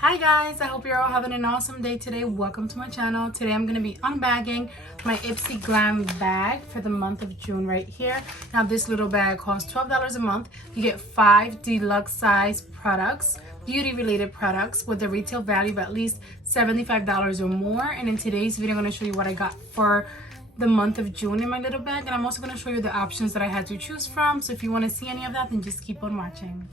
Hi guys, I hope you're all having an awesome day today. Welcome to my channel. Today I'm going to be unbagging my IPSY GLAM bag for the month of June right here. Now this little bag costs $12 a month. You get 5 deluxe size products, beauty related products with a retail value of at least $75 or more. And in today's video I'm going to show you what I got for the month of June in my little bag, and I'm also going to show you the options that I had to choose from. So if you want to see any of that, then just keep on watching.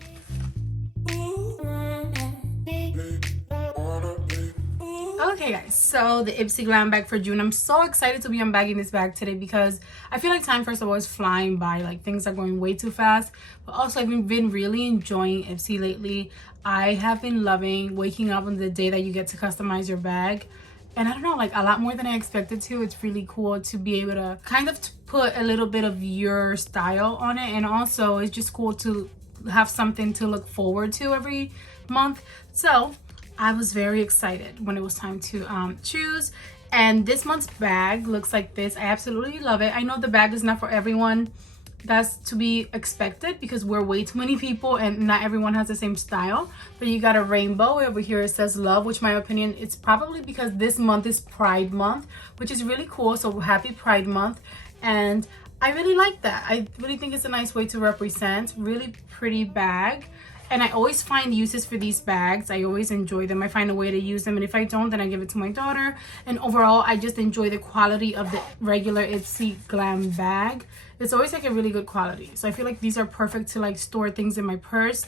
Okay guys, so the IPSY GLAM bag for June. I'm so excited to be unbagging this bag today because I feel like time, first of all, is flying by. Like, things are going way too fast, but also I've been really enjoying IPSY lately. I have been loving waking up on the day that you get to customize your bag, and I don't know, like, a lot more than I expected to. It's really cool to be able to kind of put a little bit of your style on it, and also it's just cool to have something to look forward to every month. So I was very excited when it was time to choose, and this month's bag looks like this. I absolutely love it. I know the bag is not for everyone. That's to be expected because we're way too many people and not everyone has the same style. But you got a rainbow over here. It says love, which, my opinion, it's probably because this month is Pride Month, which is really cool. So happy Pride Month. And I really like that. I really think it's a nice way to represent. Really pretty bag. And I always find uses for these bags. I always enjoy them. I find a way to use them, and if I don't, then I give it to my daughter. And overall, I just enjoy the quality of the regular IPSY GLAM bag. It's always like a really good quality. So I feel like these are perfect to like store things in my purse.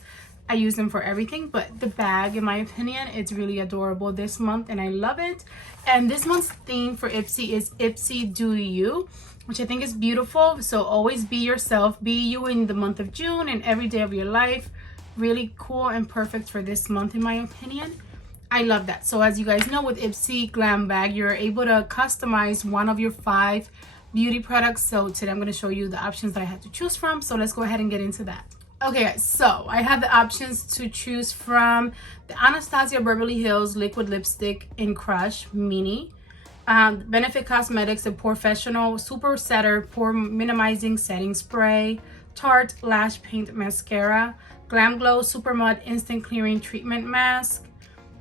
I use them for everything, but the bag, in my opinion, it's really adorable this month and I love it. And this month's theme for IPSY is IPSY Do You, which I think is beautiful. So always be yourself, be you in the month of June and every day of your life. Really cool and perfect for this month, in my opinion. I love that. So as you guys know, with IPSY GLAM bag, you're able to customize one of your 5 beauty products. So today I'm going to show you the options that I had to choose from. So let's go ahead and get into that. Okay guys, so I have the options to choose from: the Anastasia Beverly Hills Liquid Lipstick in Crush Mini, Benefit Cosmetics the Professional Super Setter Pore Minimizing Setting Spray, Tarte Lash Paint Mascara, Glam Glow Super Mud Instant Clearing Treatment Mask,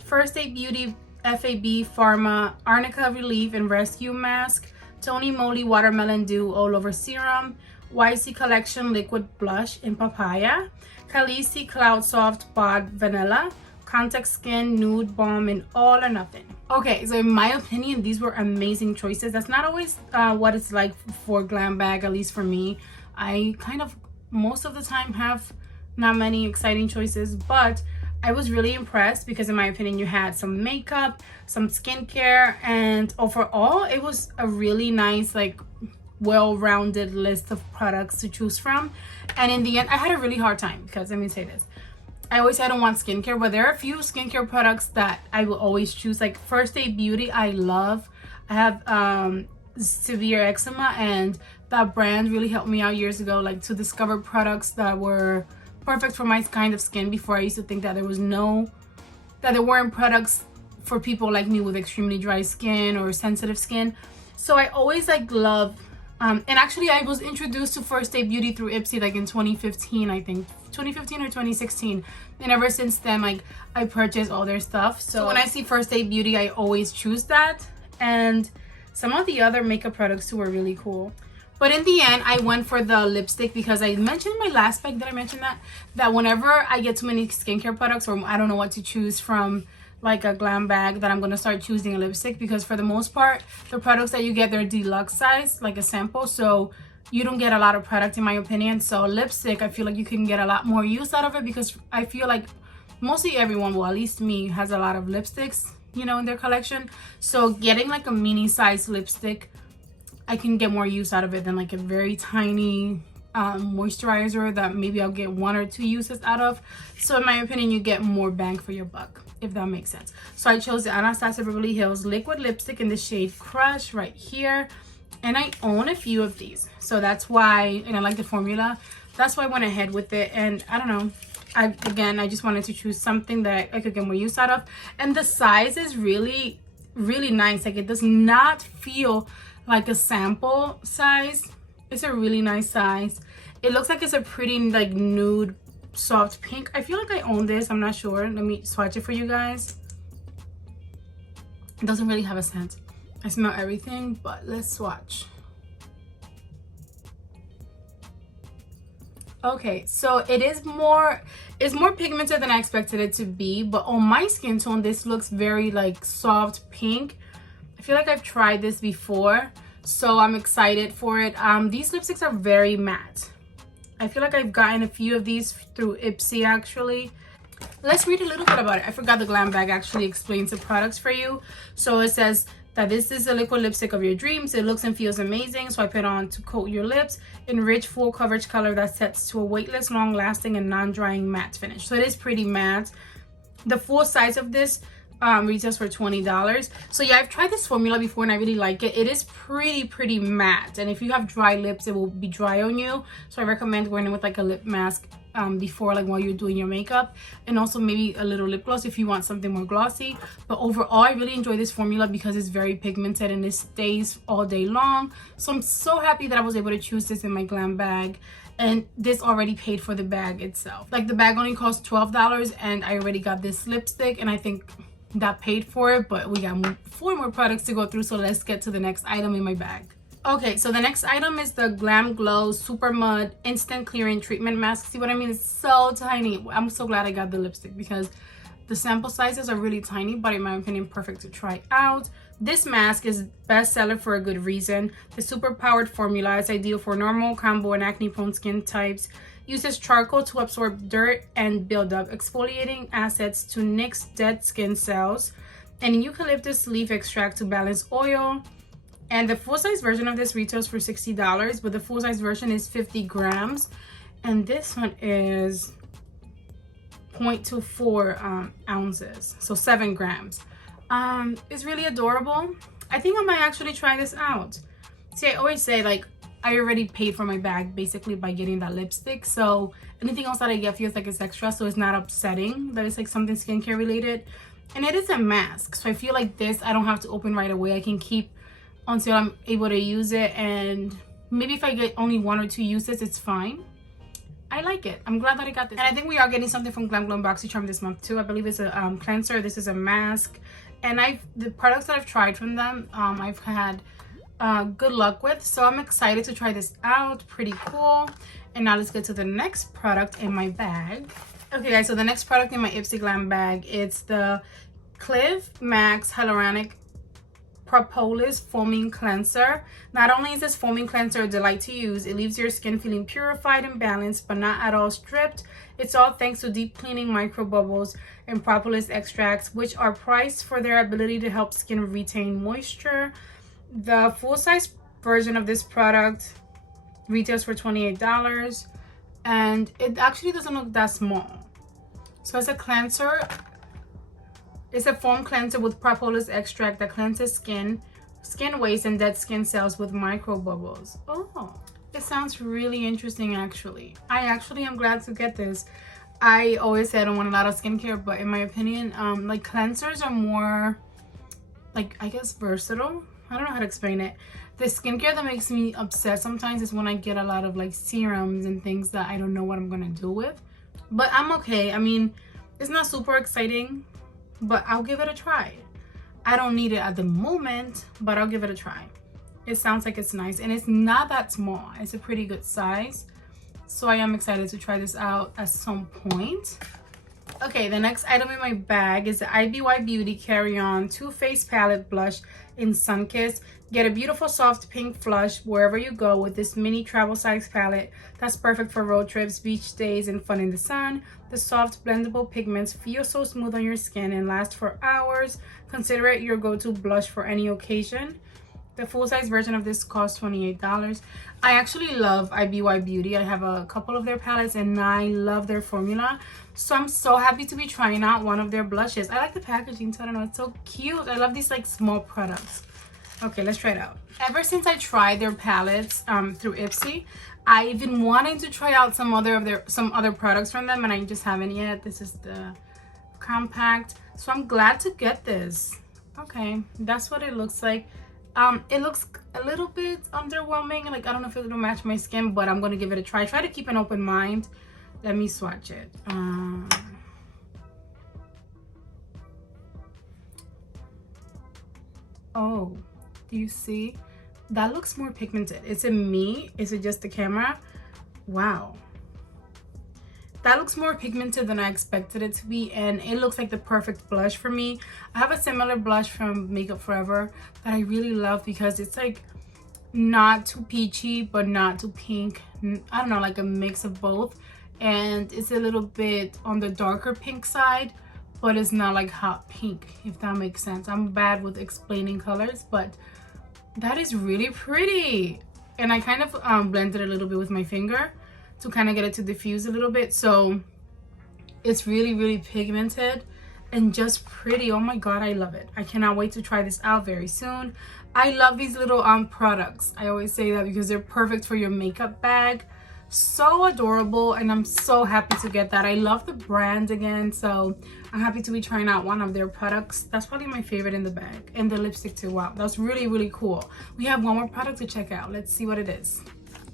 First Aid Beauty FAB Pharma Arnica Relief and Rescue Mask, Tony Moly Watermelon Dew All Over Serum, YC Collection Liquid Blush in Papaya, Khaleesi Cloud Soft Bod Vanilla, Contact Skin Nude Balm in All or Nothing. Okay, so in my opinion, these were amazing choices. That's not always what it's like for glam bag, at least for me. I kind of most of the time have not many exciting choices, but I was really impressed because, in my opinion, you had some makeup, some skincare, and overall it was a really nice, like, well-rounded list of products to choose from. And in the end, I had a really hard time because, let me say this, I always say I don't want skincare, but there are a few skincare products that I will always choose. Like First Aid Beauty, I love. I have severe eczema, and that brand really helped me out years ago, like, to discover products that were perfect for my kind of skin. Before, I used to think that there weren't products for people like me with extremely dry skin or sensitive skin. So I always like love and actually I was introduced to First Aid Beauty through IPSY like in 2015, I think 2015 or 2016, and ever since then, like, I purchased all their stuff. So when I see First Aid Beauty, I always choose that. And some of the other makeup products too were really cool. But in the end, I went for the lipstick because I mentioned in my last bag, did I mention that whenever I get too many skincare products, or I don't know what to choose from, like a glam bag, that I'm going to start choosing a lipstick, because for the most part, the products that you get, they're deluxe size, like a sample. So you don't get a lot of product, in my opinion. So lipstick, I feel like you can get a lot more use out of it, because I feel like mostly everyone, well, at least me, has a lot of lipsticks, you know, in their collection. So getting like a mini size lipstick, I can get more use out of it than like a very tiny moisturizer that maybe I'll get 1 or 2 uses out of. So in my opinion, you get more bang for your buck, if that makes sense. So I chose the Anastasia Beverly Hills Liquid Lipstick in the shade Crush right here. And I own a few of these. So that's why, and I like the formula. That's why I went ahead with it. And I don't know, I just wanted to choose something that I could get more use out of. And the size is really, really nice. Like, it does not feel like a sample size. It's a really nice size. It looks like it's a pretty, like, nude soft pink. I feel like I own this, I'm not sure. Let me swatch it for you guys. It doesn't really have a scent. I smell everything, but let's swatch. Okay, so it's more pigmented than I expected it to be, but on my skin tone this looks very like soft pink. I feel like I've tried this before, so I'm excited for it. These lipsticks are very matte. I feel like I've gotten a few of these through IPSY actually. Let's read a little bit about it. I forgot the glam bag actually explains the products for you. So it says that this is a liquid lipstick of your dreams. It looks and feels amazing. Swipe it on to coat your lips in rich full coverage color that sets to a weightless, long lasting and non-drying matte finish. So it is pretty matte. The full size of this retails for $20. So yeah, I've tried this formula before and I really like it. It is pretty matte, and if you have dry lips it will be dry on you, so I recommend going in with like a lip mask before, like while you're doing your makeup, and also maybe a little lip gloss if you want something more glossy. But overall I really enjoy this formula because it's very pigmented and it stays all day long. So I'm so happy that I was able to choose this in my glam bag, and this already paid for the bag itself. Like the bag only cost $12 and I already got this lipstick, and I think that paid for it. But we got 4 more products to go through, so let's get to the next item in my bag. Okay, so the next item is the Glam Glow Super Mud Instant Clearing Treatment Mask. See what I mean? It's so tiny. I'm so glad I got the lipstick because the sample sizes are really tiny, but in my opinion perfect to try out. This mask is bestseller for a good reason. The super powered formula is ideal for normal, combo and acne prone skin types. Uses charcoal to absorb dirt and build up exfoliating acids to nix dead skin cells, and eucalyptus leaf extract to balance oil. And the full-size version of this retails for $60, but the full-size version is 50 grams, and this one is 0.24 ounces, so 7 grams. It's really adorable. I think I might actually try this out. See, I always say like I already paid for my bag basically by getting that lipstick, so anything else that I get feels like it's extra, so it's not upsetting that it's like something skincare related. And it is a mask, so I feel like this I don't have to open right away. I can keep until I'm able to use it, and maybe if I get only 1 or 2 uses it's fine. I like it. I'm glad that I got this. And I think we are getting something from Glam Glow BoxyCharm this month too. I believe it's a cleanser. This is a mask, and the products that I've tried from them I've had good luck with, so I'm excited to try this out. Pretty cool. And now let's get to the next product in my bag. Okay guys, so the next product in my IPSY Glam bag, it's the Cliv Max Hyaluronic Propolis Foaming Cleanser. Not only is this foaming cleanser a delight to use, it leaves your skin feeling purified and balanced, but not at all stripped. It's all thanks to deep cleaning micro bubbles and propolis extracts, which are prized for their ability to help skin retain moisture. The full-size version of this product retails for $28, and it actually doesn't look that small. So it's a cleanser. It's a foam cleanser with propolis extract that cleanses skin waste and dead skin cells with micro bubbles. Oh, it sounds really interesting actually. I actually am glad to get this. I always say I don't want a lot of skincare, but in my opinion, like cleansers are more like, I guess, versatile. I don't know how to explain it. The skincare that makes me upset sometimes is when I get a lot of like serums and things that I don't know what I'm gonna do with. But I'm okay. I mean, it's not super exciting, but I'll give it a try. I don't need it at the moment, but I'll give it a try. It sounds like it's nice, and it's not that small. It's a pretty good size, so I am excited to try this out at some point. Okay, the next item in my bag is the IPSY Beauty Carry On Too Faced Palette Blush in Sunkissed. Get a beautiful soft pink flush wherever you go with this mini travel size palette that's perfect for road trips, beach days, and fun in the sun. The soft blendable pigments feel so smooth on your skin and last for hours. Consider it your go-to blush for any occasion. The full-size version of this costs $28. I actually love IPSY Beauty. I have a couple of their palettes and I love their formula. So I'm so happy to be trying out one of their blushes. I like the packaging too. I don't know, it's so cute. I love these like small products. Okay, let's try it out. Ever since I tried their palettes through IPSY, I've been wanting to try out some other products from them, and I just haven't yet. This is the compact, so I'm glad to get this. Okay, that's what it looks like. It looks a little bit underwhelming. Like, I don't know if it'll match my skin, but I'm gonna give it a try. Try to keep an open mind. Let me swatch it. Oh, do you see? That looks more pigmented. Is it me? Is it just the camera? Wow. That looks more pigmented than I expected it to be, and it looks like the perfect blush for me. I have a similar blush from Makeup Forever that I really love because it's like not too peachy but not too pink. I don't know, like a mix of both, and it's a little bit on the darker pink side, but it's not like hot pink, if that makes sense. I'm bad with explaining colors, but that is really pretty. And I kind of blended a little bit with my finger to kind of get it to diffuse a little bit. So it's really, really pigmented and just pretty. Oh my god, I love it. I cannot wait to try this out very soon. I love these little products. I always say that because they're perfect for your makeup bag. So adorable, and I'm so happy to get that. I love the brand again, so I'm happy to be trying out one of their products. That's probably my favorite in the bag, and the lipstick too. Wow, that's really, really cool. We have one more product to check out. Let's see what it is.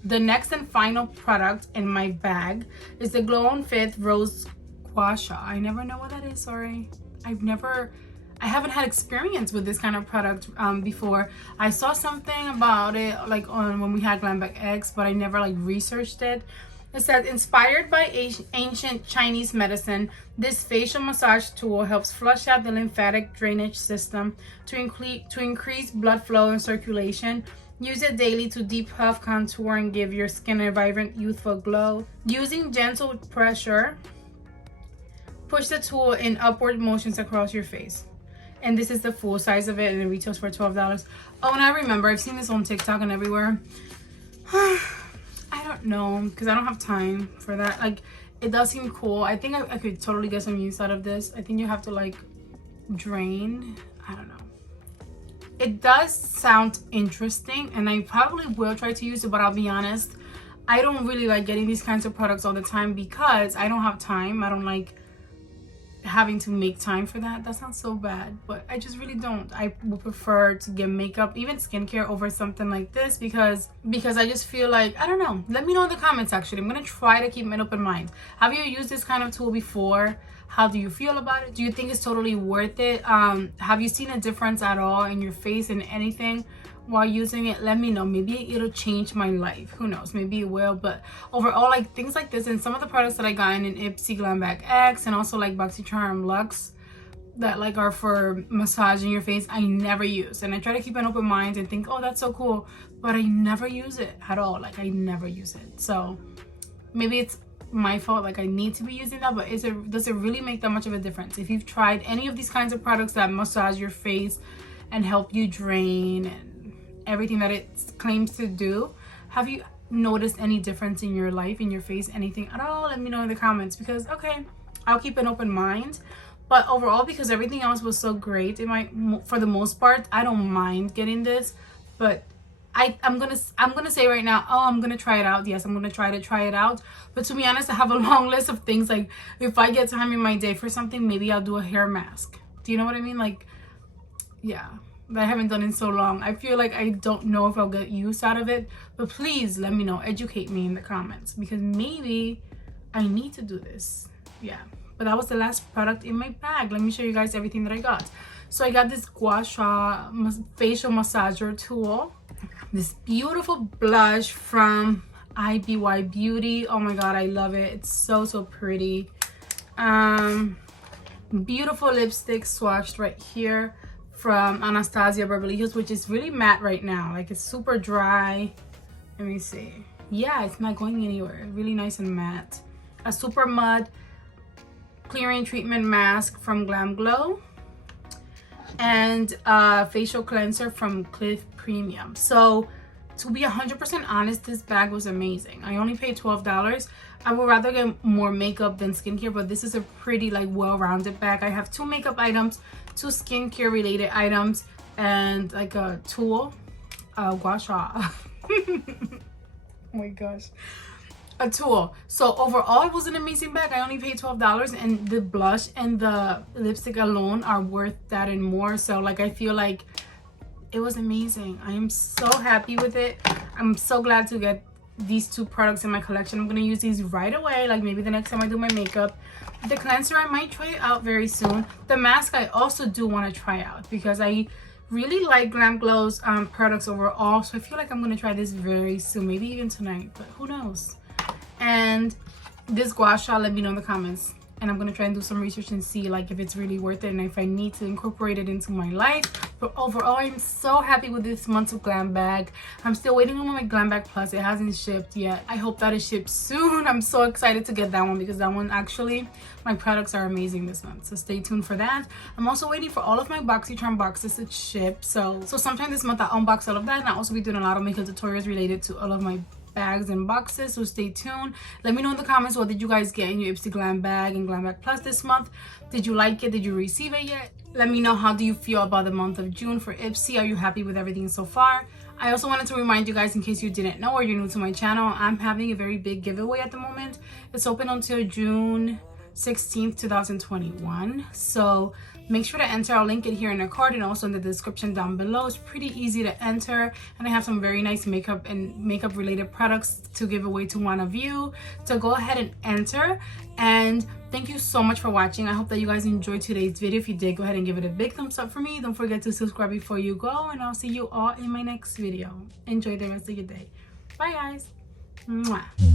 The next and final product in my bag is the Glow On Fit Rose Gua Sha. I never know what that is, sorry. I haven't had experience with this kind of product before. I saw something about it like on when we had Glam Bag X, but I never like researched it. It says, inspired by ancient Chinese medicine, this facial massage tool helps flush out the lymphatic drainage system to increase blood flow and circulation. Use it daily to depuff, contour, and give your skin a vibrant, youthful glow. Using gentle pressure, push the tool in upward motions across your face. And this is the full size of it, and it retails for $12. Oh, and I remember, I've seen this on TikTok and everywhere. I don't know, because I don't have time for that. Like, it does seem cool. I think I could totally get some use out of this. I think you have to, like, drain. I don't know. It does sound interesting, and I probably will try to use it, but I'll be honest, I don't really like getting these kinds of products all the time because I don't have time. I don't like having to make time for that. That sounds so bad, but I just really don't. I would prefer to get makeup, even skincare, over something like this because I just feel like, I don't know. Let me know in the comments. Actually, I'm gonna try to keep an open mind. Have you used this kind of tool before? How do you feel about it? Do you think it's totally worth it? Have you seen a difference at all in your face and anything while using it? Let me know. Maybe it'll change my life. Who knows? Maybe it will. But overall, like things like this and some of the products that I got in IPSY Glam Bag X and also like BoxyCharm Luxe that like are for massaging your face, I never use. And I try to keep an open mind and think, oh, that's so cool. But I never use it at all. Like I never use it. So maybe it's my fault, like I need to be using that, but does it really make that much of a difference? If you've tried any of these kinds of products that massage your face and help you drain and everything that it claims to do, have you noticed any difference in your life, in your face, anything at all? Let me know in the comments, because okay, I'll keep an open mind. But overall, because everything else was so great, for the most part, I don't mind getting this. But I'm gonna say right now, oh, I'm gonna try it out. Yes, I'm gonna try it out. But to be honest, I have a long list of things. Like if I get time in my day for something, maybe I'll do a hair mask. Do you know what I mean? Like, yeah, that I haven't done in so long. I feel like I don't know if I'll get use out of it. But please let me know, educate me in the comments, because maybe I need to do this. Yeah. But that was the last product in my bag. Let me show you guys everything that I got. So I got this Gua Sha facial massager tool. This beautiful blush from IPSY Beauty. Oh my god, I love it. It's so, so pretty. Beautiful lipstick swatched right here from Anastasia Beverly Hills, which is really matte right now. Like it's super dry. Let me see. Yeah, it's not going anywhere. Really nice and matte. A super mud clearing treatment mask from Glam Glow, and a facial cleanser from Cliff Premium. So to be 100% honest, this bag was amazing. I only paid $12. I would rather get more makeup than skincare, but this is a pretty like well-rounded bag. I have 2 makeup items, 2 skincare related items, and like a tool, Gua Sha. Oh my gosh, a tool. So overall, it was an amazing bag. I only paid $12, and the blush and the lipstick alone are worth that and more. So like I feel like it was amazing. I am so happy with it. I'm so glad to get these 2 products in my collection. I'm gonna use these right away, like maybe the next time I do my makeup. The cleanser, I might try it out very soon. The mask, I also do want to try out because I really like Glam Glow's products overall, so I feel like I'm gonna try this very soon, maybe even tonight, but who knows. And this gua sha, let me know in the comments, and I'm gonna try and do some research and see like if it's really worth it and if I need to incorporate it into my life. But overall, I'm so happy with this month's glam bag. I'm still waiting on my Glam Bag Plus. It hasn't shipped yet. I hope that it ships soon. I'm so excited to get that one because that one actually, my products are amazing this month, so stay tuned for that. I'm also waiting for all of my BoxyCharm boxes to ship, so sometime this month I'll unbox all of that, and I'll also be doing a lot of makeup tutorials related to all of my bags and boxes, so stay tuned. Let me know in the comments, what did you guys get in your IPSY Glam Bag and Glam Bag Plus this month? Did you like it? Did you receive it yet? Let me know, how do you feel about the month of June for IPSY? Are you happy with everything so far? I also wanted to remind you guys, in case you didn't know or you're new to my channel, I'm having a very big giveaway at the moment. It's open until June 16th, 2021. So make sure to enter. I'll link it here in the card and also in the description down below. It's pretty easy to enter, and I have some very nice makeup and makeup related products to give away to one of you. So go ahead and enter, and thank you so much for watching. I hope that you guys enjoyed today's video. If you did, go ahead and give it a big thumbs up for me. Don't forget to subscribe before you go, and I'll see you all in my next video. Enjoy the rest of your day. Bye guys. Mwah.